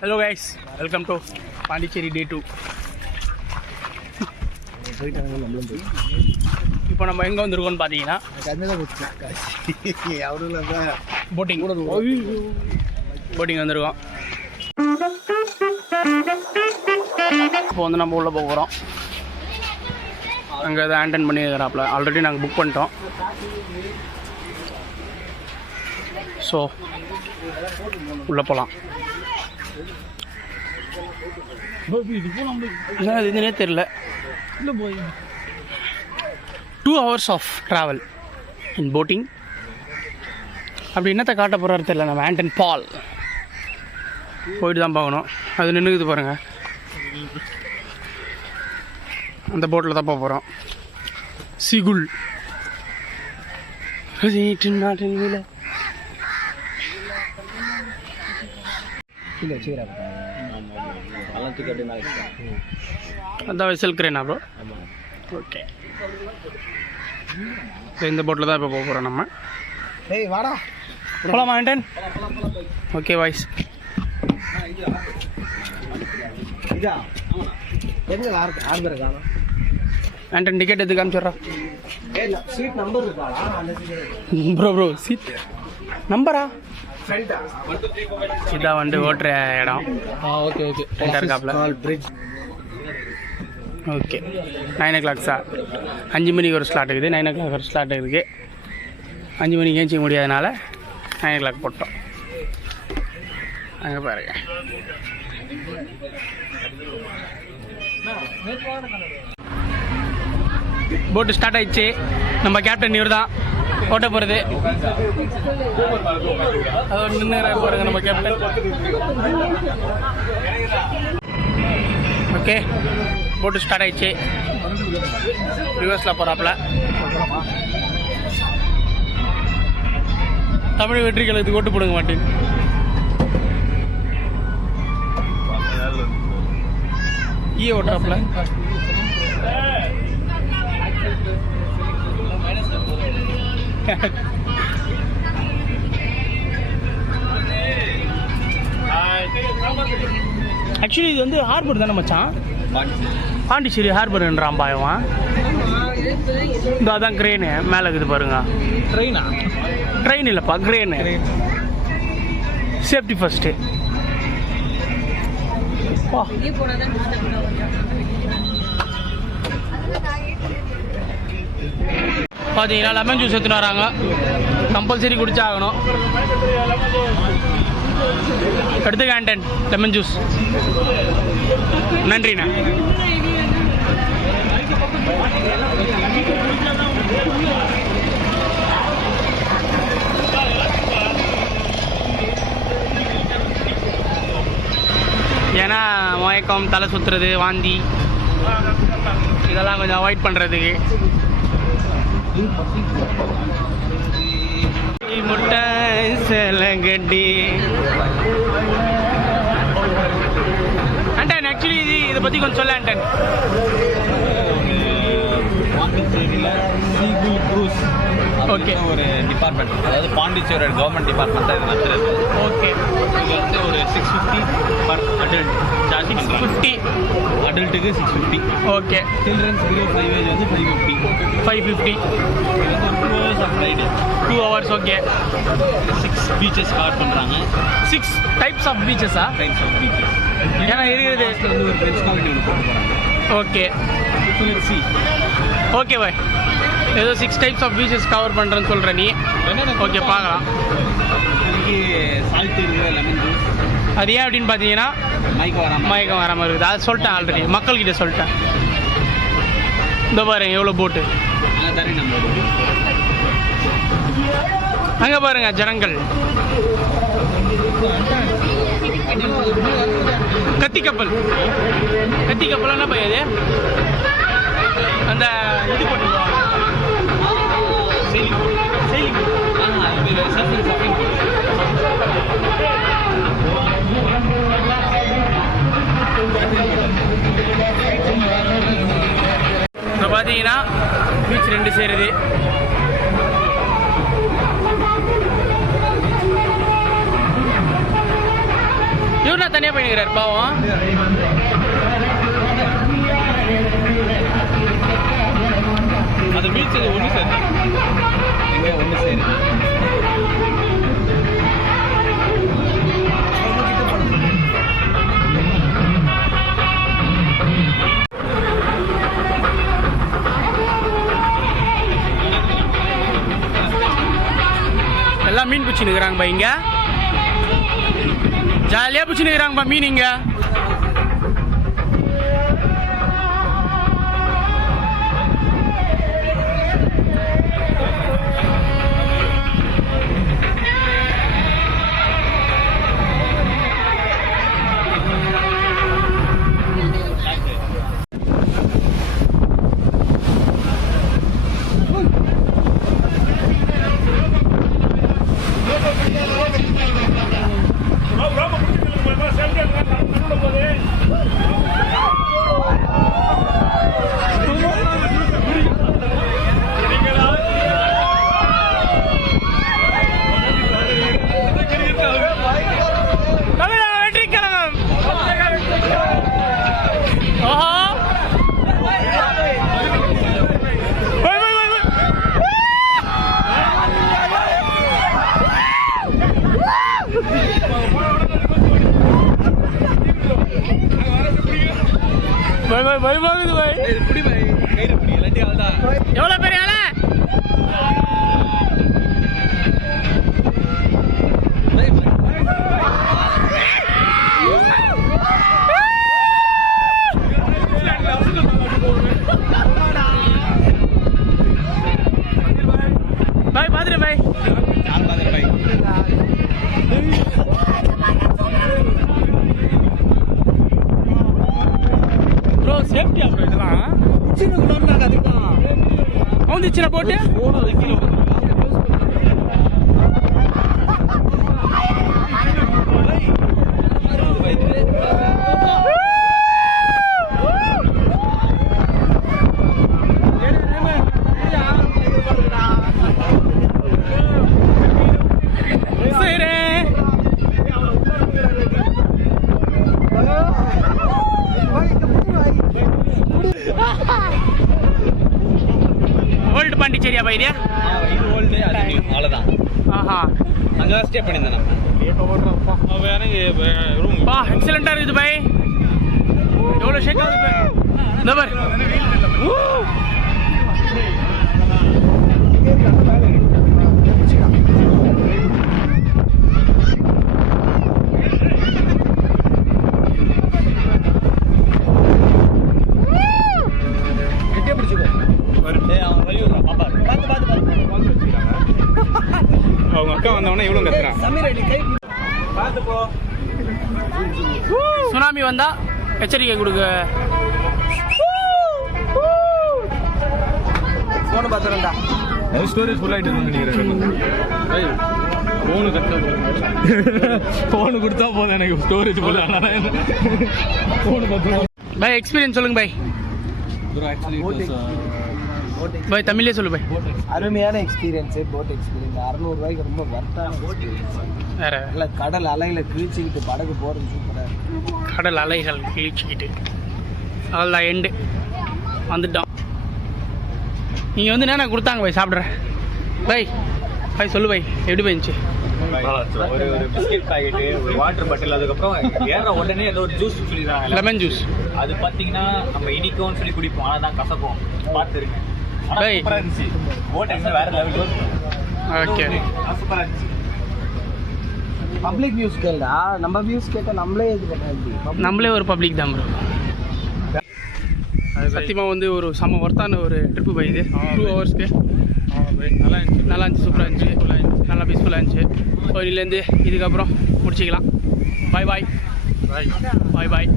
Hello guys, welcome to Pondicherry Day 2. இப்போ நம்ம எங்கே வந்திருக்கோம்னு பார்த்தீங்கன்னா போட்டிங் வந்திருக்கோம். இப்போ வந்து நம்ம உள்ளே போகிறோம். அங்கே தான் ஆண்டன் பண்ணி இருக்கிறாப்புல. ஆல்ரெடி நாங்கள் புக் பண்ணிட்டோம். ஸோ உள்ளே போகலாம். என்ன இதுன்னே தெரில. 2 hours of travel in boating. அப்படி என்னத்தை காட்ட போகிறாரு தெரியல. நம்ம ஆண்டன் பால் போயிட்டு தான் பார்க்கணும். அது நின்றுக்குது பாருங்கள். அந்த போட்டில் தான் போக போகிறோம். சிகுல் அதான் வெசல் கிரேனா ப்ரோ. ஓகே, இந்த போட்டில் தான் இப்போ போக போகிறோம் நம்ம. வாடா போகலாமா Anton? Okay voice. Anton ticket எது காமிச்சிட்றோம் ப்ரோ. சீட் நம்பரா? இதான் வந்து ஓட்டுற இடம். Okay okay. Bridge. Okay, 9 o'clock sir. 5 மணிக்கு ஒரு ஸ்லாட் இருக்குது. 9 o'clock ஒரு ஸ்லாட் இருக்குது. 5 மணிக்கு ஏஞ்சிக்க முடியாதனால 9 o'clock போட்டோம். அங்கே பாருங்க. போட்டு ஸ்டார்ட் ஆயிடுச்சு. நம்ம கேப்டன் இவர் தான் ஓட்ட போகிறது. அதோட நின்று போகிறங்க நம்ம கேப்டன். ஓகே, போட்டு ஸ்டார்ட் ஆயிடுச்சு. ரிவர்ஸில் போகிறாப்புல. தமிழ் வெற்றிகள் இதுக்கு ஓட்டு போடுங்க மாட்டேன். ஓட்டுறாப்புல. ஆக்சுவலி இது வந்து ஹார்பர் தானே மச்சான்? பாண்டிச்சேரி ஹார்பர்ன்றான் பாயவான். இந்த அதான் கிரெயினு மேலே இருக்குது பாருங்க. ட்ரெயின் இல்லைப்பா, கிரெயினு. Safety first. பார்த்தீங்கன்னா லெமன் ஜூஸ் எடுத்துன்னு வராங்க. கம்பல்சரி குடிச்சாகணும். எடுத்துக்க ஆண்டன் லெமன் ஜூஸ். நன்றிண்ணா. ஏன்னா மயக்கம், தலை சுற்றுறது, வாந்தி இதெல்லாம் கொஞ்சம் அவாய்ட் பண்ணுறதுக்கு. முட்டை சேலங்கட்டி ஆண்டன். ஆக்சுவலி இதை பற்றி கொஞ்சம் சொல்ல ஆண்டன். ஓகே, ஒரு டிபார்ட்மெண்ட், அதாவது பாண்டிச்சேரி கவர்மெண்ட் டிபார்ட்மெண்ட் தான் இது நடத்துறது. ஓகே, இது வந்து ஒரு 650 பர் அடல்ட் சார்ஜ் பண்ணுறாங்க. 50 அடல்ட்டுக்கு 650. ஓகே. சில்ட்ரன்ஸ் பிலோ 5 ஏஜ் வந்து 550. இது வந்து 2 hours of ride. 2 hours. Okay. 6 beaches cover பண்ணுறாங்க. 6 டைப்ஸ் ஆஃப் பீச்சஸா? Types of beaches. ஏன்னா இருக்கிறது வந்து ஒரு பெருசு காமெடி ஒன்று போட்டு போகிறாங்க. ஓகே. See okay bye. ஏதோ 6 டைப்ஸ் ஆஃப் பீச்சஸ் கவர் பண்ணுறேன்னு சொல்கிற நீ. ஓகே, பார்க்கலாம். இன்னைக்கு சால்ட் இருக்குது, லெமன் ஜூஸ். அது ஏன் அப்படின்னு பார்த்தீங்கன்னா மயக்கம் வராமல் இருக்குது. அது சொல்லிட்டேன் ஆல்ரெடி, மக்கள்கிட்ட சொல்லிட்டேன். இந்த பாருங்க எவ்வளோ போட்டு. அங்கே பாருங்க ஜனங்கள். கத்தி கப்பல் என்ன பையது? அந்த இது போட்டுருவாங்க. இப்போ பார்த்தீங்கன்னா பீச் 2 சேருது. இவனா ஏன்னா தனியாக போயிருக்கிறார் பாவம். அந்த பீச் அது ஒன்று சார் எங்கே ஒன்று சரி எல்லாம் மீன் பிடிச்சின்னு இருக்கிறாங்கப்பா இங்கே. ஜாலியாக பிடிச்சின்னு இருக்கிறாங்கப்பா மீன் இங்கே. பயமாகுது பாய். எப்படி பாய் கயிறு பிடி இல்லாட்டி அவ்வளோதான். எவ்வளோ பெரிய ஆள பாய் பாத்துரு பாய். நான் பார்க்குறேன் பாய். ப்ரோ சேஃப்டியா ப்ரோ இதெல்லாம்? வந்துச்சுன்னா போட்டு ஓல்டு பாண்டிச்சேரியா பை இது? இது ஓல்டு அது நியூ அவ்வளோதான். ஆஹா அங்கே ஸ்டே பண்ணியிருந்தேன் நம்ம. எனக்கு ரூம் பா எக்ஸலண்டா இருக்குது பை. எவ்வளோ ஷேக் ஆகுது பை. இந்த பாரு. அவங்க அக்கா வந்தவொடனே இவ்வளோ கத்துறான். சுனாமி வந்தா எச்சரிக்கை கொடுக்க. ஃபோனை பார்த்துறேன்டா. ஸ்டோரேஜ் ஃபுல் ஆகிட்டு நினைக்கிறேன். ஃபோனு கட்ட ஃபோனு கொடுத்தா போதும் எனக்கு ஸ்டோரேஜ் ஃபுல். ஆனால் ஃபோனு பார்த்து பை எக்ஸ்பீரியன்ஸ் சொல்லுங்க பை. பை தமிழ்லேயே சொல்லு பை. அருமையான எக்ஸ்பீரியன்ஸு போட் எக்ஸ்பீரியன்ஸ். 600 ரூபாய்க்கு ரொம்ப வர்த்தான எக்ஸ்பீரியன்ஸ். வேற இல்லை கடல் அலையில் கிழிச்சிக்கிட்டு படகு போகிறது சூப்பராக இருக்கும். கடல் அலைகள் கிழிச்சிக்கிட்டு அவ்வளோதான் எண்டு வந்துட்டோம். நீங்கள் வந்து என்ன கொடுத்தாங்க பை சாப்பிட்றேன் பை. பை சொல்லு பை எப்படி போயிருந்துச்சு? ஒரு பிஸ்கெட் பாக்கெட்டு, ஒரு வாட்டர் பாட்டில், அதுக்கப்புறம் ஏற உடனே ஏதோ ஒரு ஜூஸ் சொல்லிடுறாங்க, லெமன் ஜூஸ். அது பார்த்தீங்கன்னா நம்ம இனிக்கும்னு சொல்லி குடிப்போம், ஆனால் தான் கசக்கும். பார்த்துருங்க. பை சூப்பராக இருந்துச்சு. போட் வேற லெவல். ஓகே சூப்பராக இருந்துச்சு. பப்ளிக் வியூஸ் கேளுடா. நம்ம வியூஸ் கேட்டால் நம்மளே இது பண்ண நம்மளே ஒரு பப்ளிக் தான் ப்ரோ. சத்தியமாக வந்து ஒரு செம ஒர்த்தான ஒரு ட்ரிப்பு பை இது. 2 ஹவர்ஸ்க்கு நல்லா இருந்துச்சு. சூப்பராக இருந்துச்சு. நல்லா பீஸ்ஃபுல்லாக இருந்துச்சு. ஸோ இதுலேருந்து இதுக்கப்புறம் முடிச்சிக்கலாம். பாய் பாய் பாய் பாய்.